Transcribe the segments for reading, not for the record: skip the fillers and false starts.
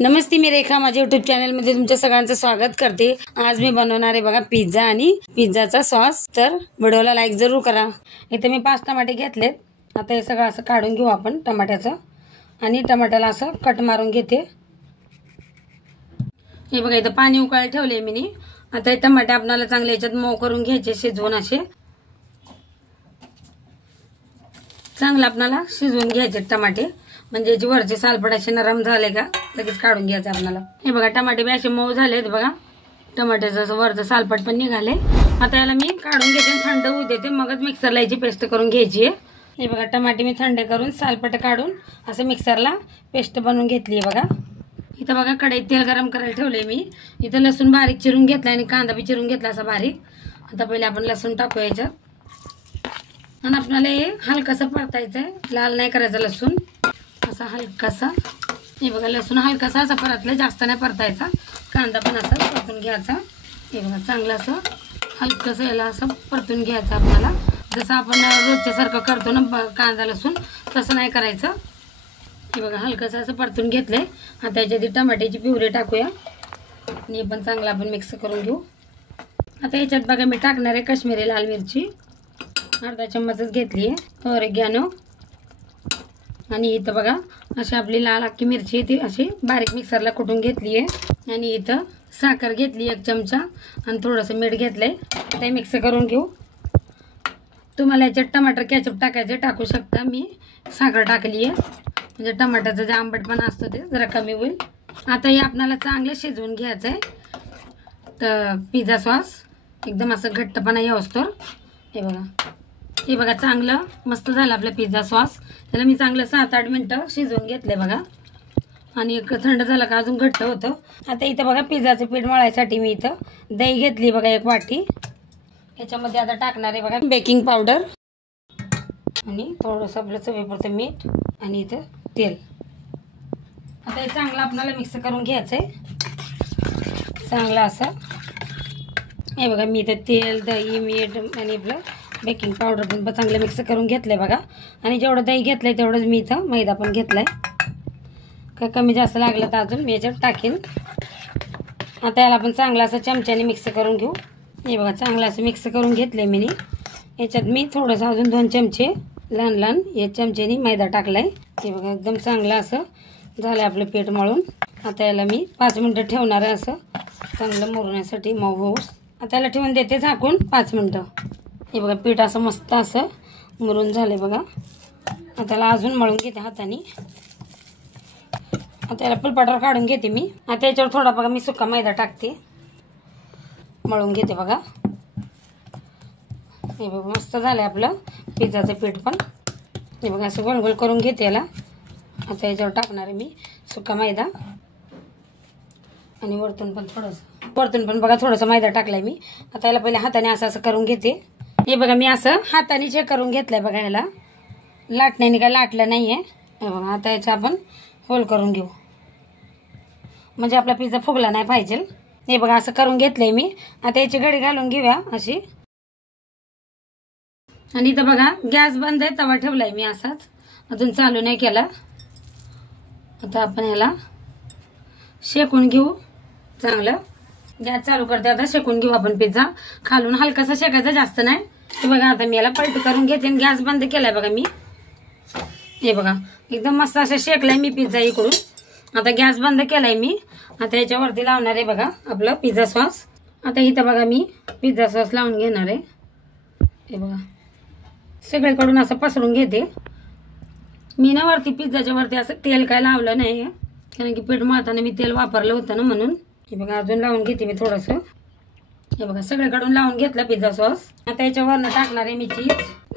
नमस्ते, मी रेखा माझ्या युट्यूब चॅनलमध्ये तुमच्या सगळ्यांचं स्वागत करते। आज मी बनवणार आहे बघा पिझ्झा आणि पिझ्झाचा सॉस। तर व्हिडिओला लाईक जरूर करा। इथे मी 5 टमाटे घेतलेत। आता हे सगळं असं काढून घेऊ आपण टमाट्याचं आणि टमाट्याला असं कट मारून घेते। हे बघा इथे पाणी उकळायला ठेवले मी। आता हे टमाटे आपल्याला चांगले याच्यात मऊ करून घ्यायचे, शिजवून असे चांगलं आपल्याला शिजवून घ्यायचे टमाटे, म्हणजे जे वरचे सालपट असे नरम झाले का लगेच काढून घ्यायचे आपल्याला। हे बघा टमाटे बी असे मऊ झालेत बघा, टमाट्याचं वरचं सालपट पण निघाले। आता याला मी काढून घेते, थंड होऊ देते, मगच मिक्सरला याची पेस्ट करून घ्यायची आहे। हे बघा टमाटे मी थंड करून सालपट काढून असं मिक्सरला पेस्ट बनवून घेतली आहे बघा। इथं बघा कढईत तेल गरम करायला ठेवले मी। इथं लसूण बारीक चिरून घेतला आणि कांदा बी चिरून घेतला असा बारीक। आता पहिले आपण लसूण टाकू याच्यात आणि आपल्याला हे हलकासा परतायचं आहे, लाल नाही करायचं लसूण, असा हलकासा। हे बघा लसूण हलकासा असा परतला, जास्त नाही परतायचा। कांदा पण असा परतून घ्यायचा। हे बघा चांगलं असं हलकसं याला असं परतून घ्यायचं आपल्याला, जसं आपण रोजच्या सारखं करतो ना कांदा लसूण, तसं नाही करायचं। हे बघा हलकसं असं परतून घेतलंय। आता याच्यात टमाट्याची प्युरी टाकूया आणि हे पण चांगलं आपण मिक्स करून घेऊ। आता याच्यात बघा मी टाकणार आहे काश्मीरी लाल मिरची, अर्धा चम्मचच घेतली आहे, ऑरेगॅनो, आणि इथं बघा अशी आपली लाल अख्खी मिरची ती अशी बारीक मिक्सरला कुटून घेतली आहे। आणि इथं साखर घेतली 1 चमचा आणि थोडंसं मीठ घेतलंय। ते मिक्स करून घेऊ। तुम्हाला याच्यात टमाटर केचप टाकायचे टाकू शकता, मी साखर टाकली आहे म्हणजे टमाट्याचं जे आंबटपणा असतो ते जरा कमी होईल। आता हे आपल्याला चांगलं शिजवून घ्यायचं आहे, तर पिझ्झा सॉस एकदम असं घट्टपणा येऊस्तोवर। हे बघा चांगलं मस्त झालं आपलं पिझ्झा सॉस। त्याला मी चांगलं 7-8 मिनिटं शिजवून घेतले बघा, आणि एक थंड झालं का अजून घट्ट होतं। आता इथं बघा पिझ्झाचं पीठ मळायसाठी मी इथं दही घेतली बघा 1 वाटी। याच्यामध्ये आता टाकणार आहे बघा बेकिंग पावडर आणि थोडंसं आपलं चवीपुरतं मीठ आणि इथं तेल। आता हे चांगलं आपल्याला मिक्स करून घ्यायचं आहे चांगलं असं। हे बघा मी इथं तेल, दही, मीठ आणि आपलं बेकिंग पावडर पण चांगलं मिक्स करून घेतलंय बघा। आणि जेवढं दही घेतलंय तेवढंच मी इथं मैदा पण घेतलाय, काय कमी जास्त लागलं तर अजून मी याच्यात टाकेन। आता याला आपण चांगलं असं चमच्याने मिक्स करून घेऊ। हे बघा चांगलं असं मिक्स करून घेतलंय मी। याच्यात मी थोडंसं अजून 2 चमचे लहान या चमच्याने मैदा टाकलाय। हे बघा एकदम चांगलं असं झालं आपलं पीठ मळून। आता याला मी 5 मिनिटं ठेवणार आहे असं चांगलं मुरण्यासाठी, मऊ होऊ। आता याला ठेवून देते झाकून 5 मिनिटं। हे बघा पीठ असं मस्त असं मुरून झाले बघा। आता त्याला अजून मळून घेते हाताने। आता याला फुलपाटावर काढून घेते मी। आता याच्यावर थोडा बघा मी सुका मैदा टाकते, मळून घेते बघा। हे बघा मस्त झालं आपलं पिझ्झाचं पीठ पण। हे बघा असं गोल गोल करून घेते याला। आता याच्यावर टाकणार आहे मी सुका मैदा आणि वरतून पण बघा थोडंसं मैदा टाकलाय मी। आता याला पहिले हाताने असं असं करून घेते। हे बघा मी असं हाताने चेक करून घेतलंय बघा, याला लाटण्याने काय लाटलं नाहीये। हे बघा आता याचा आपण होल करून घेऊ, म्हणजे आपला पिझ्झा फुगला नाही पाहिजे। हे बघा असं करून घेतलंय मी। आता याची घडी घालून घेऊया अशी। आणि इथं बघा गॅस बंद आहे, तवा ठेवलाय मी असाच, अजून चालू नाही केला। आता आपण याला शेकून घेऊ चांगलं। गॅस चालू करते, आता शेकून घेऊ आपण पिझ्झा। खालून हलकासा शेकायचा, जास्त नाही। हे बघा आता मी याला पलटी करून घेते आणि गॅस बंद केलाय बघा मी। हे बघा एकदम मस्त असं शेकलाय मी पिझ्झा इकडून। आता गॅस बंद केलाय मी। आता याच्यावरती लावणार आहे बघा आपलं पिझ्झा सॉस। आता इथं बघा मी पिझ्झा सॉस लावून घेणार आहे। हे बघा सगळीकडून असं पसरून घेते मी ना वरती, पिझ्झाच्या वरती असं तेल काय लावलं नाही, कारण की पीठ मळताना मी तेल वापरलं होतं ना म्हणून। हे बघा अजून लावून घेते मी थोडंसं। हे बघा सगळीकडून लावून घेतला पिझ्झा सॉस। आता याच्यावरनं टाकणार आहे मी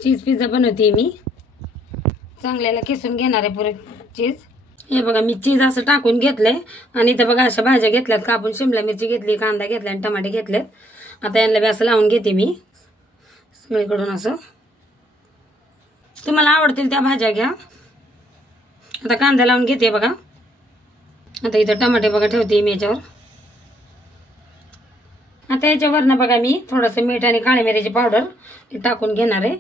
चीज पिझ्झा बनवते मी। चांगल्याला किसून घेणार आहे पुरे चीज। हे बघा मी चीज असं टाकून घेतलंय आणि इथं बघा अशा भाज्या घेतल्यात का, आपण शिमला मिरची घेतली, कांदा घेतला आणि टमाटे घेतलेत। आता यांना बी असं लावून घेते मी सगळीकडून असं, तुम्हाला आवडतील त्या भाज्या घ्या। आता कांदा लावून घेते बघा। आता इथं टमाटे बघा ठेवते मी याच्यावर। आता याच्यावरनं बघा मी थोडंसं मीठ आणि काळी मिरीची पावडर टाकून घेणार आहे।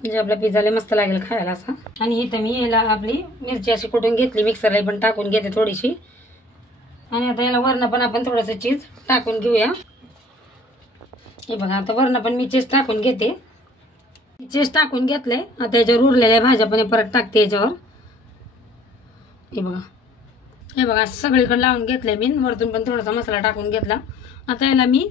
म्हणजे आपला पिझ्झा लय मस्त लागेल खायला असा. आणि इथं मी याला आपली मिरची अशी कुटून घेतली, मिक्सरला पण टाकून घेते थोडीशी. आणि आता याला वरनं पण आपण थोडंसं चीज टाकून घेऊया. हे बघा आता वरनं पण मी चीज टाकून घेते. चीज टाकून घेतलंय. आता याच्यावर उरलेल्या भाज्या पण परत टाकते याच्यावर. हे बघा सगळीकडे लावून घेतलंय मी. वरतून पण थोडासा मसाला टाकून घेतला. आता याला मी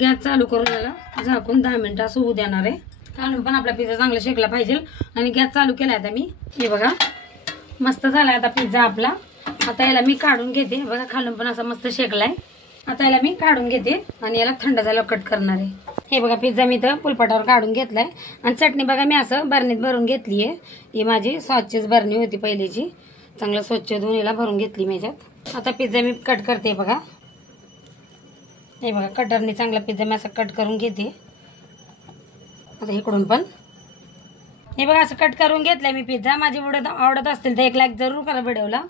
गॅस चालू करून याला झाकून 10 मिनिटं असं होऊ देणार आहे. खालून पण आपला पिझ्झा चांगला शेकला पाहिजे. आणि गॅस चालू केला आता मी. हे बघा मस्त झालाय आता पिझ्झा आपला. आता याला मी काढून घेते. बघा खालून पण असा मस्त शेकलाय. आता याला मी काढून घेते आणि याला थंड झाल्यावर कट करणार आहे. हे बघा पिझ्झा मी तर फुलपाटावर काढून घेतलाय. आणि चटणी बघा मी असं बरणीत भरून घेतली आहे. ही माझी सॉसचीच बरणी होती पहिलीची. चांगलं स्वच्छ धुवून याला भरून घेतली मी याच्यात. आता पिझ्झा मी कट करते बघा. हे बघा कटरने चांगला पिझ्झा मी असं कट करून घेते. आता इकडून पण हे बघा असं कट करून घेतलंय मी पिझ्झा. माझी आवडत असतील तर एक लाईक जरूर करा व्हिडिओला.